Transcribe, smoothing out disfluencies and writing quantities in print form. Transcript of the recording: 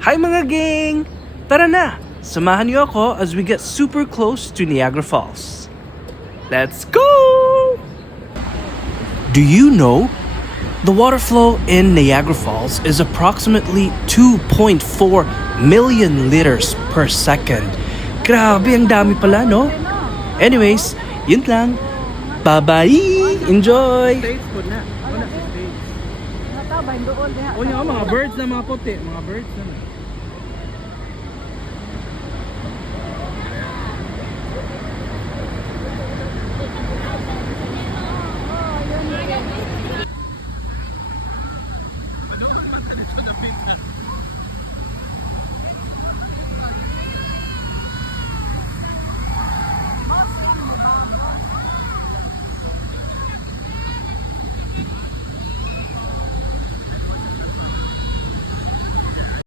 Hi mga gang! Tara na! Samahan niyo ako as we get super close to Niagara Falls. Let's go! Do you know? The water flow in Niagara Falls is approximately 2.4 million liters per second. Grabe, ang dami pala, no? Anyways, yun lang. Bye-bye! Enjoy! States po na. Wala sa States. O mga birds na mga puti. Mga birds na.